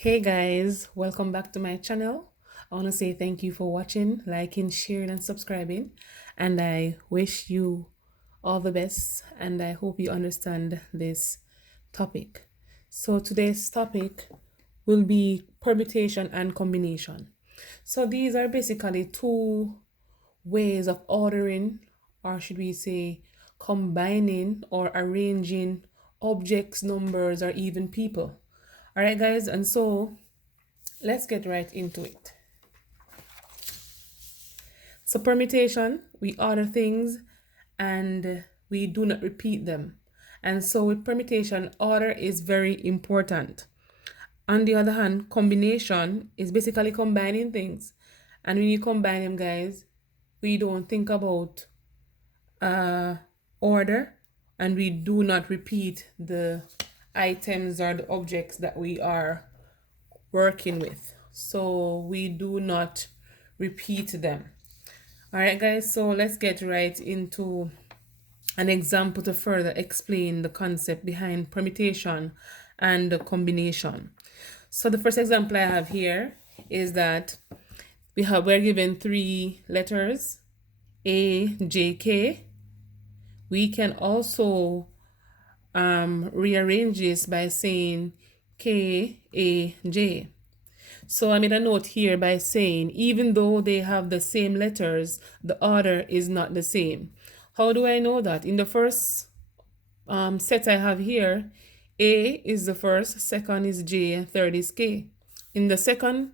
Hey guys, welcome back to my channel. I want to say thank you for watching, liking, sharing, and subscribing. And I wish you all the best, and I hope you understand this topic. So today's topic will be permutation and combination. So these are basically two ways of ordering, or should we say, combining or arranging objects, numbers, or even people. All right, guys, and so let's get right into it. So, permutation, we order things and we do not repeat them. And so, with permutation, order is very important. On the other hand, combination is basically combining things. And when you combine them, guys, we don't think about uh, order, and we do not repeat the items or the objects that we are working with. So we do not repeat them. All right, guys, so let's get right into an example to further explain the concept behind permutation and the combination. So the first example I have here is that we're given three letters A, J, K. We can also rearrange this by saying K, A, J. So I made a note here by saying, even though they have the same letters, the order is not the same. How do I know that? In the first set I have here, A is the first, second is J, and third is K. In the second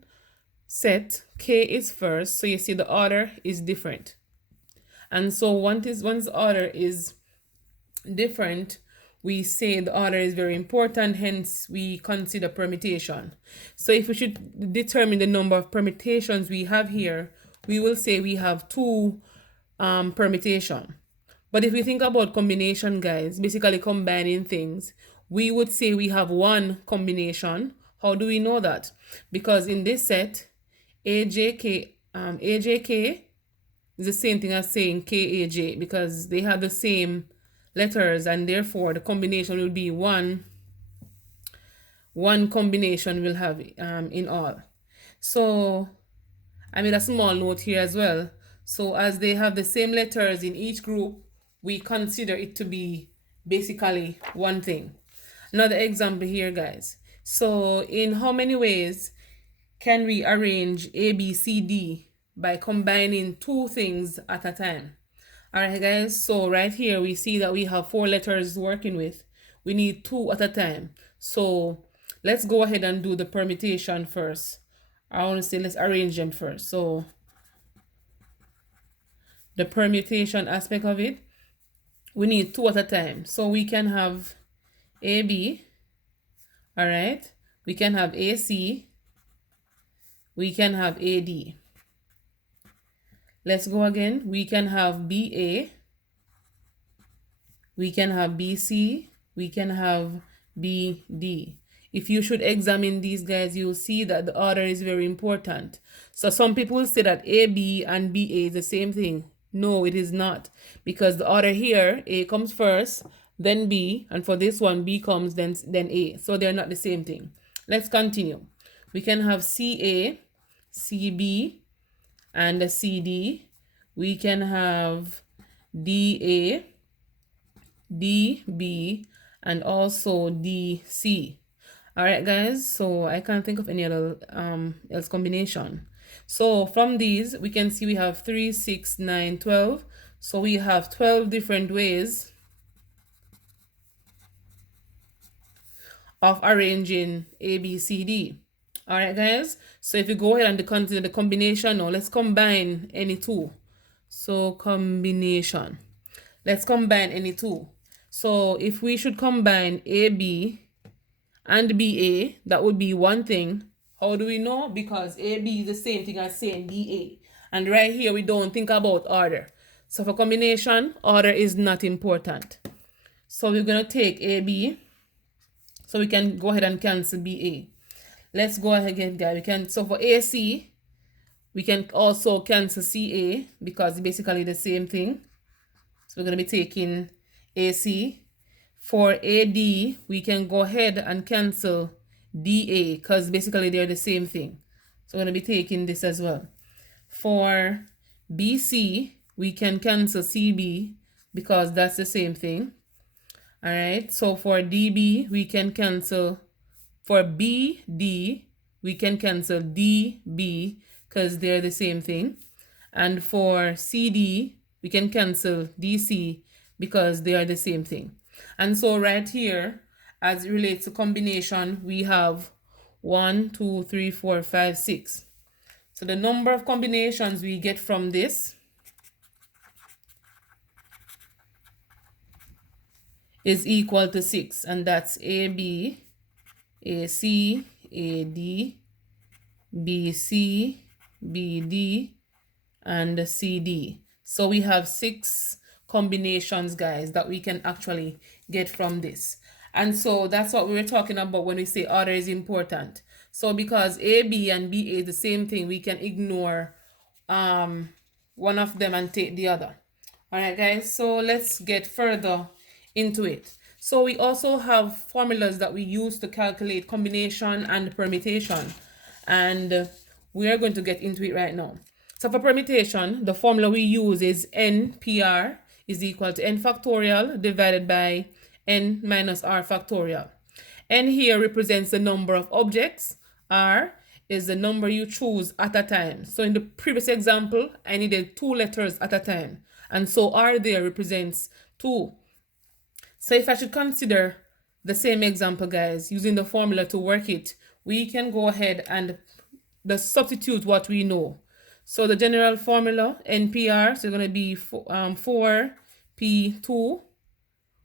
set, K is first, so you see the order is different. And so once the order is different, we say the order is very important, hence we consider permutation. So if we should determine the number of permutations we have here, we will say we have two permutation. But if we think about combination, guys, basically combining things, we would say we have one combination. How do we know that? Because in this set, AJK is the same thing as saying KAJ, because they have the same letters, and therefore the combination will be one combination we'll have in all. So I made a small note here as well. So as they have the same letters in each group, we consider it to be basically one thing. Another example here, guys. So in how many ways can we arrange A, B, C, D by combining two things at a time? All right, guys, so right here we see that we have four letters working with. We need two at a time. So let's go ahead and do the permutation first. I want to say let's arrange them first. So the permutation aspect of it, we need two at a time. So we can have AB, all right? We can have AC, we can have AD. Let's go again. We can have BA, we can have BC, we can have BD. If you should examine these, guys, you'll see that the order is very important. So some people will say that AB and BA is the same thing. No, it is not, because the order here, A comes first, then B, and for this one, B comes, then A. So they're not the same thing. Let's continue. We can have CA, CB, and a CD. We can have DA, DB, and also DC. All right, guys, so I can't think of any other else combination. So from these, we can see we have 3, 6, 9, 12. So we have 12 different ways of arranging A, B, C, D. All right, guys, so if you go ahead and consider the combination now, let's combine any two. So combination. Let's combine any two. So if we should combine AB and BA, that would be one thing. How do we know? Because AB is the same thing as saying BA. And right here, we don't think about order. So for combination, order is not important. So we're going to take AB. So we can go ahead and cancel BA. Let's go ahead again, guys. So for AC, we can also cancel CA because it's basically the same thing. So we're going to be taking AC. For AD, we can go ahead and cancel DA, because basically they're the same thing. So we're going to be taking this as well. For BC, we can cancel CB because that's the same thing. All right. So for DB, we can cancel. For BD, we can cancel DB because they're the same thing. And for CD, we can cancel DC because they are the same thing. And so right here, as it relates to combination, we have 1, 2, 3, 4, 5, 6. So the number of combinations we get from this is equal to 6, and that's AB, AC, AD, BC, BD, and CD. So we have 6 combinations, guys, that we can actually get from this. And so that's what we were talking about when we say order is important. So because AB and BA is the same thing, we can ignore one of them and take the other. All right, guys, so let's get further into it. So we also have formulas that we use to calculate combination and permutation, and we are going to get into it right now. So for permutation, the formula we use is NPR is equal to n factorial divided by n minus r factorial. N here represents the number of objects. R is the number you choose at a time. So in the previous example, I needed 2 letters at a time. And so R there represents 2. So if I should consider the same example, guys, using the formula to work it, we can go ahead and substitute what we know. So the general formula, NPR, so it's going to be 4P2,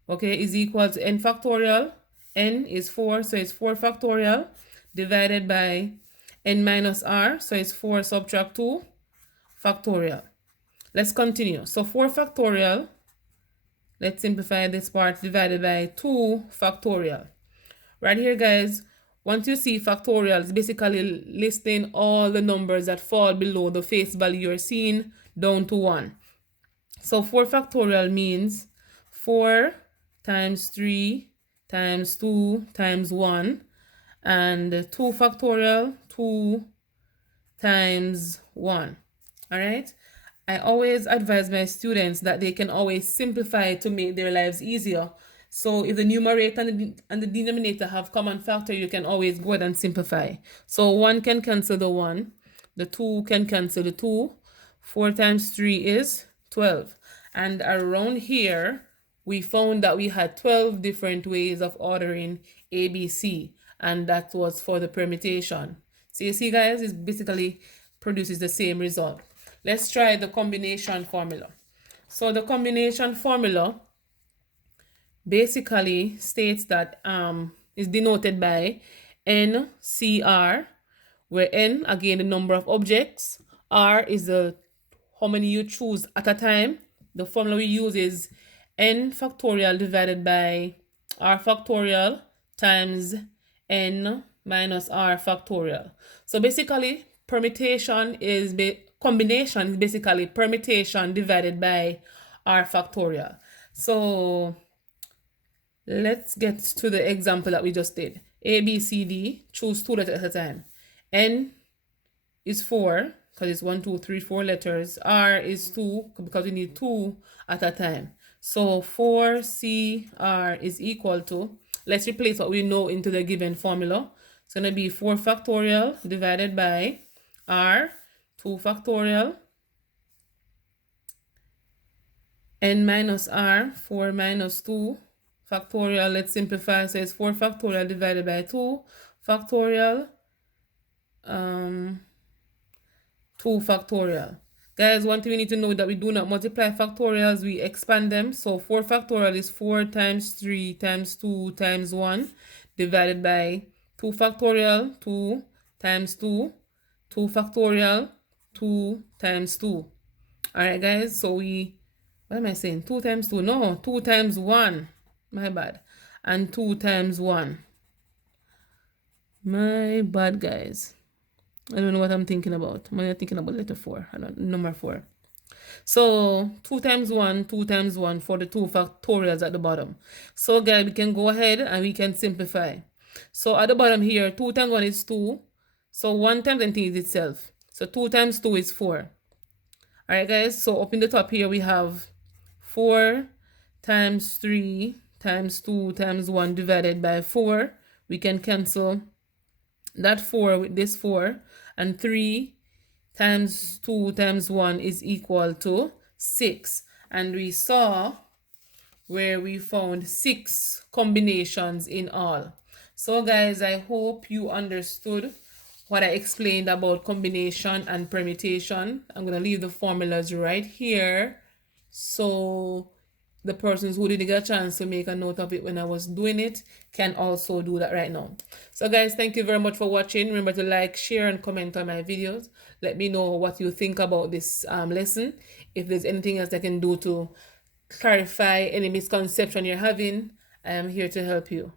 okay, is equal to n factorial. N is 4, so it's 4 factorial, divided by n minus r, so it's 4 subtract 2 factorial. Let's continue. So 4 factorial, let's simplify this part, divided by 2 factorial. Right here, guys, once you see factorial, it's basically listing all the numbers that fall below the face value you're seeing down to 1. So 4 factorial means 4 times 3 times 2 times 1, and 2 factorial, 2 times 1. All right. I always advise my students that they can always simplify to make their lives easier. So if the numerator and the denominator have common factor, you can always go ahead and simplify. So 1 can cancel the 1, the 2 can cancel the 2, 4 times 3 is 12. And around here, we found that we had 12 different ways of ordering ABC, and that was for the permutation. So you see, guys, it basically produces the same result. Let's try the combination formula. So the combination formula basically states that is denoted by NCR, where N, again, the number of objects, R is the how many you choose at a time. The formula we use is n factorial divided by r factorial times n minus r factorial. So basically, combination is basically permutation divided by r factorial. So let's get to the example that we just did. A, B, C, D, choose 2 letters at a time. N is 4, because it's 1, 2, 3, 4 letters. R is 2, because we need 2 at a time. So 4CR is equal to, let's replace what we know into the given formula. It's going to be 4 factorial divided by R, 2 factorial, n minus R, 4 minus 2 factorial. Let's simplify. So it's 4 factorial divided by 2 factorial, 2 factorial. Guys, one thing we need to know that we do not multiply factorials, we expand them. So 4 factorial is 4 times 3 times 2 times 1 divided by 2 factorial, 2 times 2, 2 factorial, 2 times 2. Alright, guys, so what am I saying? 2 times 2? No, 2 times 1. My bad. And 2 times 1. My bad, guys. I don't know what I'm thinking about. I'm thinking about letter 4, number 4. So 2 times 1, 2 times 1 for the 2 factorials at the bottom. So guys, we can go ahead and we can simplify. So at the bottom here, 2 times 1 is 2. So 1 times anything is itself. So 2 times 2 is 4. Alright guys, so up in the top here we have 4 times 3 times 2 times 1 divided by 4. We can cancel that 4 with this 4. And 3 times 2 times 1 is equal to 6. And we saw where we found 6 combinations in all. So guys, I hope you understood what I explained about combination and permutation. I'm going to leave the formulas right here, so the persons who didn't get a chance to make a note of it when I was doing it can also do that right now. So guys, thank you very much for watching. Remember to like, share, and comment on my videos. Let me know what you think about this lesson. If there's anything else I can do to clarify any misconception you're having, I am here to help you.